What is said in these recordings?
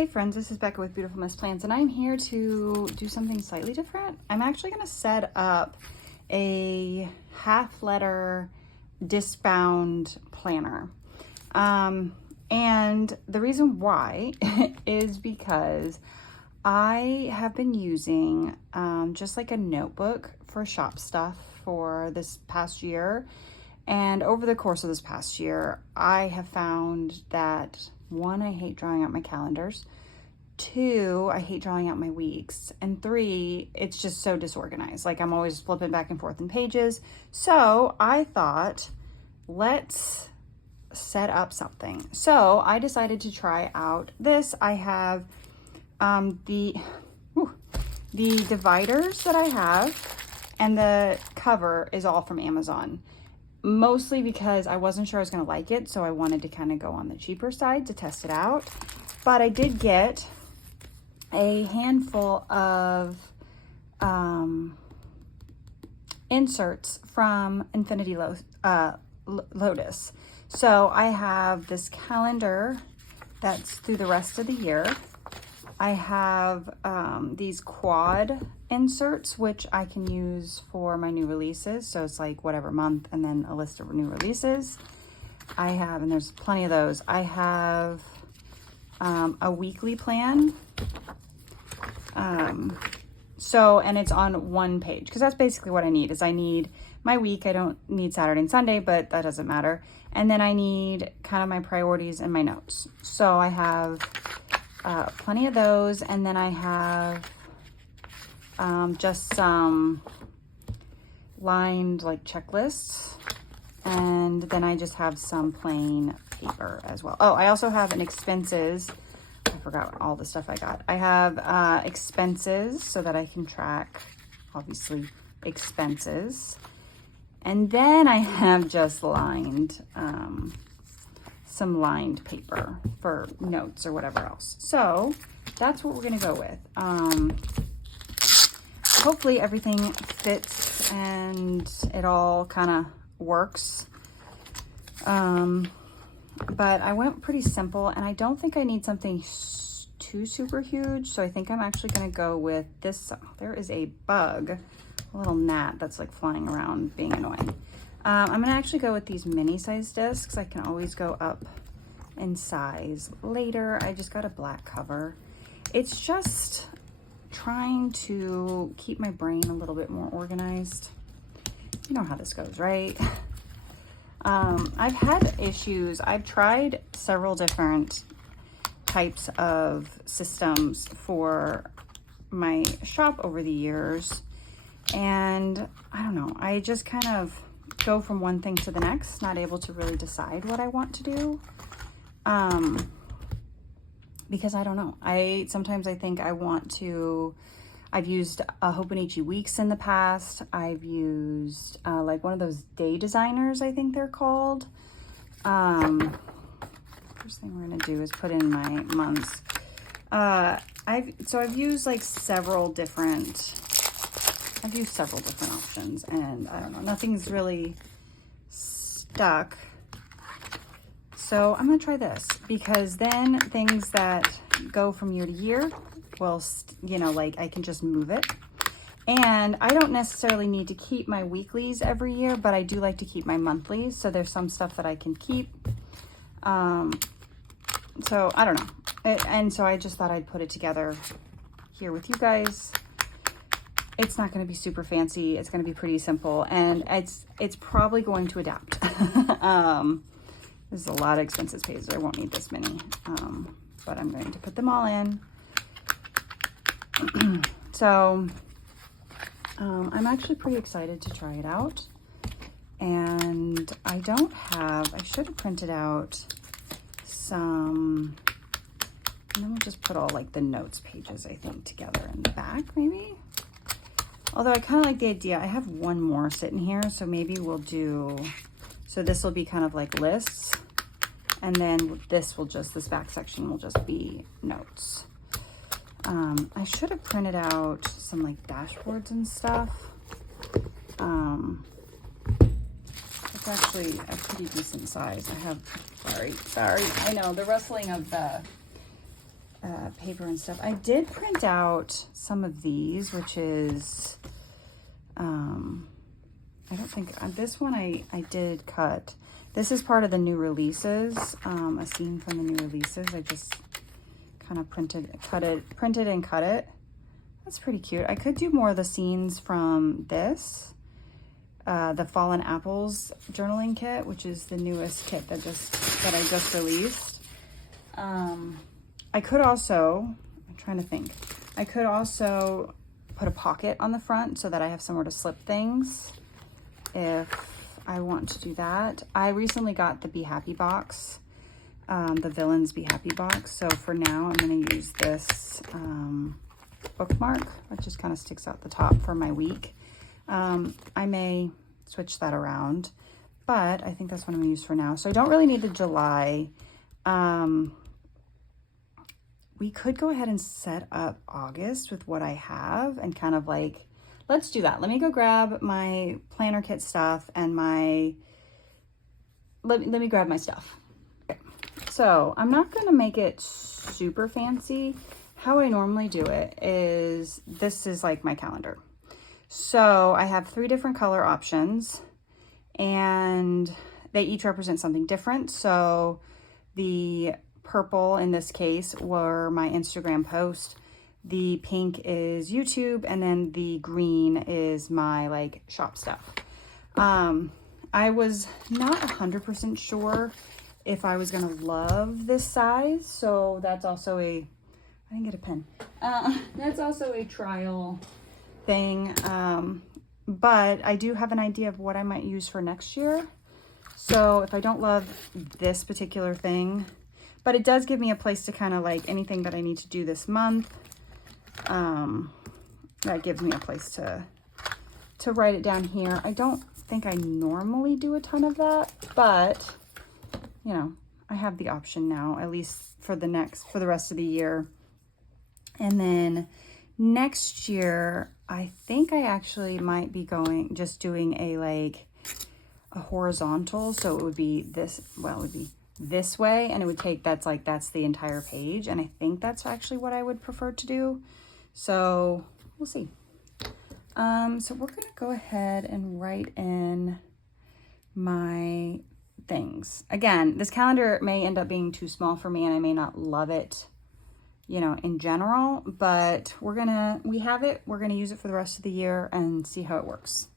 Hey friends, this is Becca with Beautiful Miss Plants, and I'm here to do something slightly different. I'm actually going to set up a half-letter Discbound planner. And the reason why is because I have been using just like a notebook for shop stuff for this past year. And over the course of this past year, I have found that 1, I hate drawing out my calendars. 2, I hate drawing out my weeks. And 3, it's just so disorganized. Like I'm always flipping back and forth in pages. So I thought, let's set up something. So I decided to try out this. I have the dividers that I have, and the cover is all from Amazon. Mostly because I wasn't sure I was going to like it, so I wanted to kind of go on the cheaper side to test it out. But I did get a handful of inserts from Lotus. So I have this calendar that's through the rest of the year. I have these quad inserts, which I can use for my new releases. So it's like whatever month and then a list of new releases. I have, and there's plenty of those. I have a weekly plan. And it's on one page, because that's basically what I need. Is I need my week. I don't need Saturday and Sunday, but that doesn't matter. And then I need kind of my priorities and my notes. So I have plenty of those, and then I have just some lined like checklists, and then I just have some plain paper as well. Oh, I also have an expenses. I forgot all the stuff I got. I have expenses so that I can track, obviously, expenses. And then I have just lined some lined paper for notes or whatever else. So that's what we're gonna go with. Hopefully everything fits and it all kind of works. But I went pretty simple, and I don't think I need something too super huge. So I think I'm actually gonna go with this. There is a bug, a little gnat that's like flying around being annoying. I'm gonna actually go with these mini size discs. I can always go up in size later. I just got a black cover. It's just trying to keep my brain a little bit more organized. You know how this goes, right? I've had issues. I've tried several different types of systems for my shop over the years, and I don't know, I just kind of go from one thing to the next, not able to really decide what I want to do, because I don't know. Sometimes I think I want to. I've used Hobonichi Weeks in the past. I've used like one of those day designers, I think they're called. First thing we're gonna do is put in my months. I've used like several different options, and I don't know, nothing's really stuck. So I'm gonna try this, because then things that go from year to year, well, you know, like I can just move it. And I don't necessarily need to keep my weeklies every year, but I do like to keep my monthlies. So there's some stuff that I can keep. So I don't know. And so I just thought I'd put it together here with you guys. It's not going to be super fancy. It's going to be pretty simple, and it's probably going to adapt. This is a lot of expenses pages. I won't need this many, but I'm going to put them all in. So I'm actually pretty excited to try it out. And I should have printed out some, and then we'll just put all like the notes pages, I think, together in the back maybe. Although I kind of like the idea. I have one more sitting here, so maybe we'll do, so this will be kind of like lists, and then this back section will just be notes. I should have printed out some like dashboards and stuff. It's actually a pretty decent size. I have, sorry, I know the rustling of the paper and stuff. I did print out some of these, which is, I don't think, this one I did cut. This is part of the new releases, a scene from the new releases. I just kind of printed and cut it. That's pretty cute. I could do more of the scenes from this, the Fallen Apples journaling kit, which is the newest kit that I just released. I could also, I'm trying to think, I could also put a pocket on the front so that I have somewhere to slip things if I want to do that. I recently got the Be Happy box, the Villains Be Happy box. So for now, I'm going to use this bookmark, which just kind of sticks out the top for my week. I may switch that around, but I think that's what I'm going to use for now. So I don't really need the July. We could go ahead and set up August with what I have and kind of like, let's do that. Let me go grab my planner kit stuff and let me grab my stuff. Okay. So I'm not going to make it super fancy. How I normally do it is, this is like my calendar. So I have 3 different color options and they each represent something different. So the purple in this case were my Instagram post, the pink is YouTube, and then the green is my like shop stuff. I was not 100% sure if I was gonna love this size, so that's also I didn't get a pen. That's also a trial thing, but I do have an idea of what I might use for next year. So if I don't love this particular thing, but it does give me a place to kind of like anything that I need to do this month. That gives me a place to write it down here. I don't think I normally do a ton of that, but you know, I have the option now, at least for the rest of the year. And then next year, I think I actually might be just doing a horizontal. So it would be this, well, it would be this way, and it would take, that's the entire page, and I think that's actually what I would prefer to do. So we'll see. So we're gonna go ahead and write in my things. Again, this calendar may end up being too small for me and I may not love it, you know, in general, but we have it, we're gonna use it for the rest of the year and see how it works.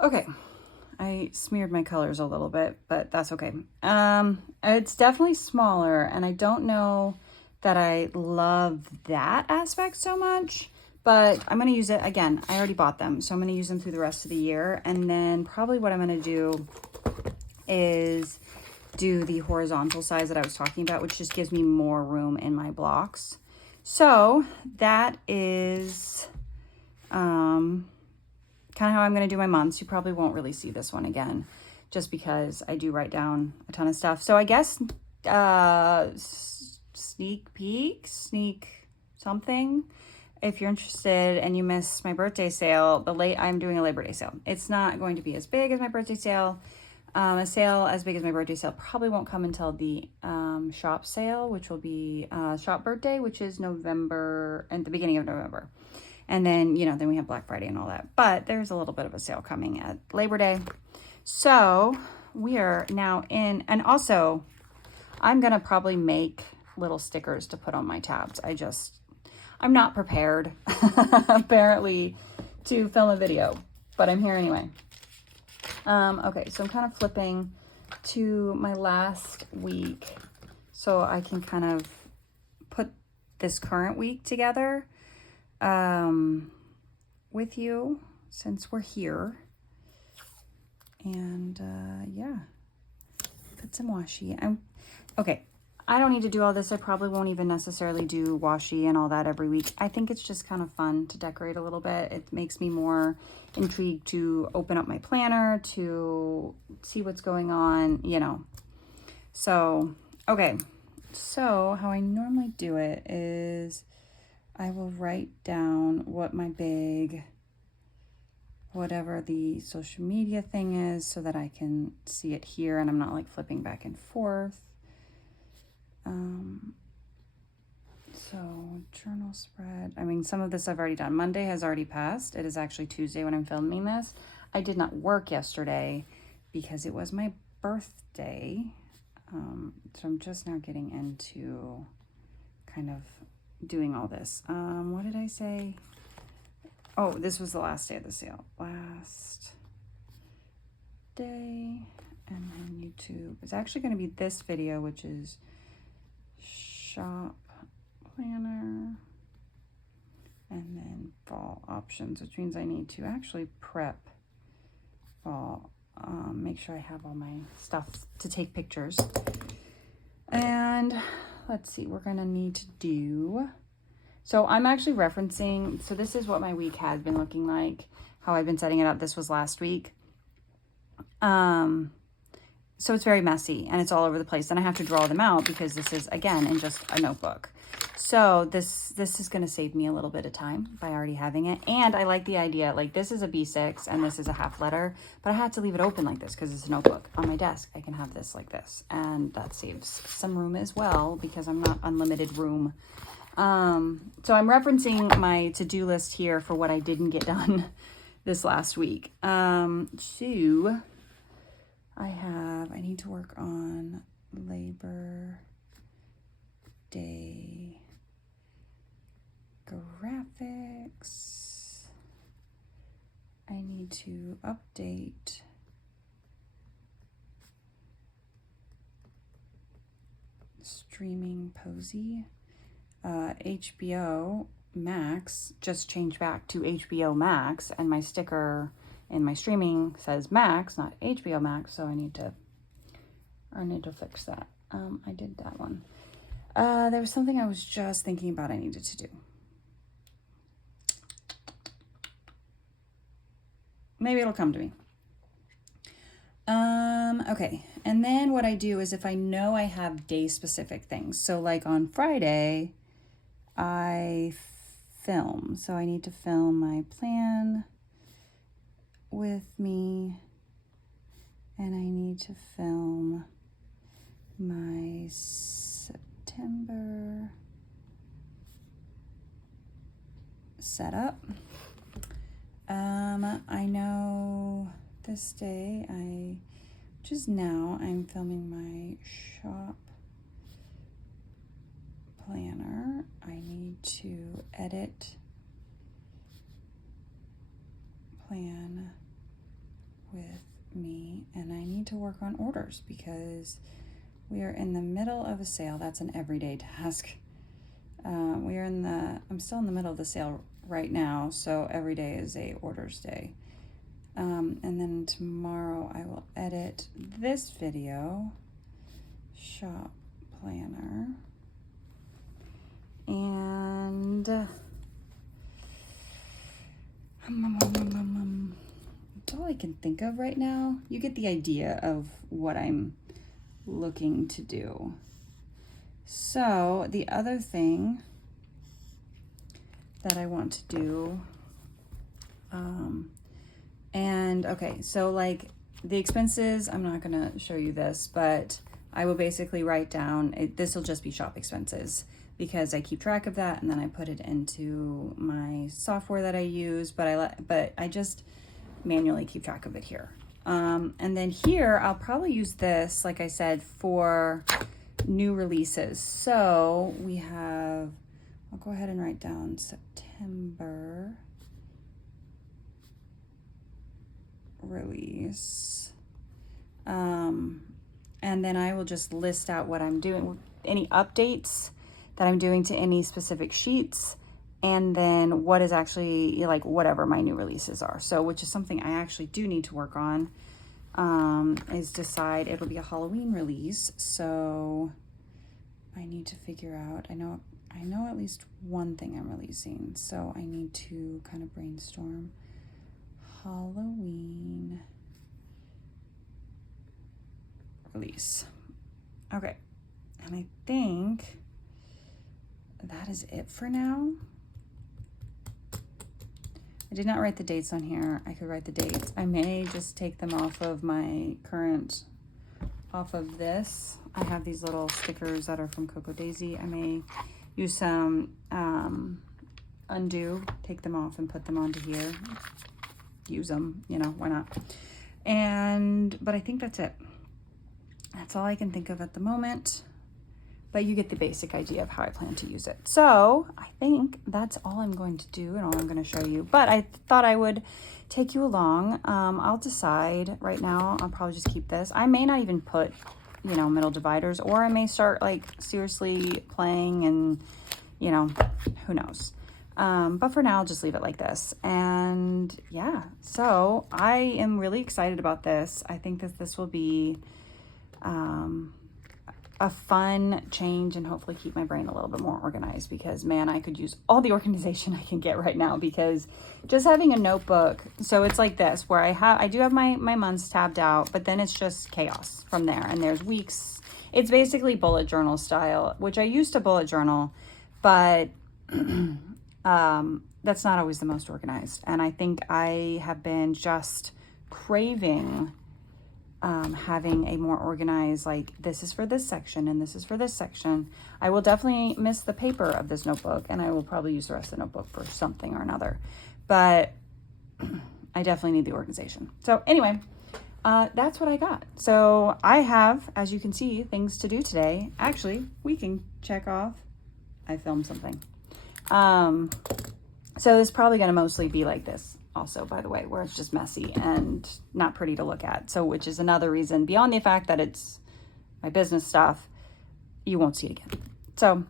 Okay, I smeared my colors a little bit, but that's okay. It's definitely smaller, and I don't know that I love that aspect so much, but I'm going to use it again. I already bought them, so I'm going to use them through the rest of the year. And then probably what I'm going to do is do the horizontal size that I was talking about, which just gives me more room in my blocks. So that is kind of how I'm going to do my months. You probably won't really see this one again just because I do write down a ton of stuff. So I guess sneak something. If you're interested and you missed my birthday sale, I'm doing a Labor Day sale. It's not going to be as big as my birthday sale. A sale as big as my birthday sale probably won't come until the shop sale, which will be shop birthday, which is November, at the beginning of November. And then, you know, then we have Black Friday and all that. But there's a little bit of a sale coming at Labor Day. So we are now in, and also I'm going to probably make little stickers to put on my tabs. I'm not prepared, apparently, to film a video, but I'm here anyway. Okay, so I'm kind of flipping to my last week so I can kind of put this current week together with you since we're here. And yeah, put some washi. Okay, I don't need to do all this. I probably won't even necessarily do washi and all that every week. I think it's just kind of fun to decorate a little bit. It makes me more intrigued to open up my planner, to see what's going on, you know. So, okay. So how I normally do it is I will write down what my big, whatever the social media thing is, so that I can see it here and I'm not like flipping back and forth. So journal spread. I mean, some of this I've already done. Monday has already passed. It is actually Tuesday when I'm filming this. I did not work yesterday because it was my birthday. So I'm just now getting into kind of doing all this. What did I say? Oh, this was the last day of the sale. Last day. And then YouTube is actually going to be this video, which is shop planner. And then fall options, which means I need to actually prep fall. Make sure I have all my stuff to take pictures. And let's see, we're going to need to do... So I'm actually referencing, so this is what my week has been looking like, how I've been setting it up. This was last week. So it's very messy and it's all over the place. And I have to draw them out because this is, again, in just a notebook. So this is going to save me a little bit of time by already having it. And I like the idea, like this is a B6 and this is a half letter, but I have to leave it open like this because it's a notebook. On my desk, I can have this like this. And that saves some room as well because I'm not unlimited room. So I'm referencing my to-do list here for what I didn't get done this last week. So I need to work on Labor Day graphics. I need to update streaming Posy. HBO Max just changed back to HBO Max, and my sticker in my streaming says Max, not HBO Max, so I need to fix that. I did that one. There was something I was just thinking about I needed to do. Maybe it'll come to me. Okay. And then what I do is if I know I have day specific things. So like on Friday, I film. So I need to film my plan with me. And I need to film my September setup. I know this day which is now, I'm filming my shop planner. I need to edit plan with me, and I need to work on orders because we are in the middle of a sale. That's an everyday task. I'm still in the middle of the sale right now, so every day is a orders day. And then tomorrow I will edit this video, shop planner, and that's all I can think of right now. You get the idea of what I'm looking to do. So the other thing that I want to do, and okay, so like the expenses, I'm not gonna show you this, but I will basically write down, this will just be shop expenses because I keep track of that and then I put it into my software that I use, but I just manually keep track of it here. And then here, I'll probably use this, like I said, for new releases. So we have, I'll go ahead and write down September release. And then I will just list out what I'm doing, any updates that I'm doing to any specific sheets, and then what is actually like whatever my new releases are. So, which is something I actually do need to work on, is decide it'll be a Halloween release. So I need to figure out, I know at least one thing I'm releasing. So I need to kind of brainstorm Halloween release. Okay. And I think that is it for now. I did not write the dates on here. I could write the dates. I may just take them off of my current, off of this. I have these little stickers that are from Coco Daisy. I may use some undo, take them off and put them onto here. Use them, you know, why not? But I think that's it. That's all I can think of at the moment. But you get the basic idea of how I plan to use it. So I think that's all I'm going to do and all I'm going to show you. But I thought I would take you along. I'll decide right now. I'll probably just keep this. I may not even put, you know, middle dividers, or I may start like seriously playing and, you know, who knows. But for now, I'll just leave it like this. And yeah, so I am really excited about this. I think that this will be a fun change and hopefully keep my brain a little bit more organized, because man, I could use all the organization I can get right now, because just having a notebook, so it's like this where I do have my months tabbed out, but then it's just chaos from there, and there's weeks. It's basically bullet journal style, which I used to bullet journal, but that's not always the most organized. And I think I have been just craving having a more organized, like this is for this section and this is for this section. I will definitely miss the paper of this notebook, and I will probably use the rest of the notebook for something or another, but I definitely need the organization. So anyway, that's what I got. So I have, as you can see, things to do today. Actually, we can check off, I filmed something. So it's probably going to mostly be like this also, by the way, where it's just messy and not pretty to look at. So, which is another reason, beyond the fact that it's my business stuff, you won't see it again. So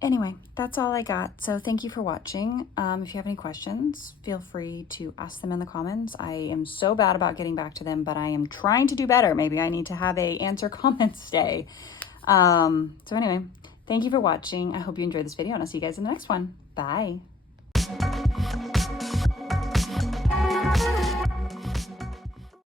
anyway, that's all I got. So thank you for watching. If you have any questions, feel free to ask them in the comments. I am so bad about getting back to them, but I am trying to do better. Maybe I need to have a answer comments day. So anyway, thank you for watching. I hope you enjoyed this video, and I'll see you guys in the next one. Bye.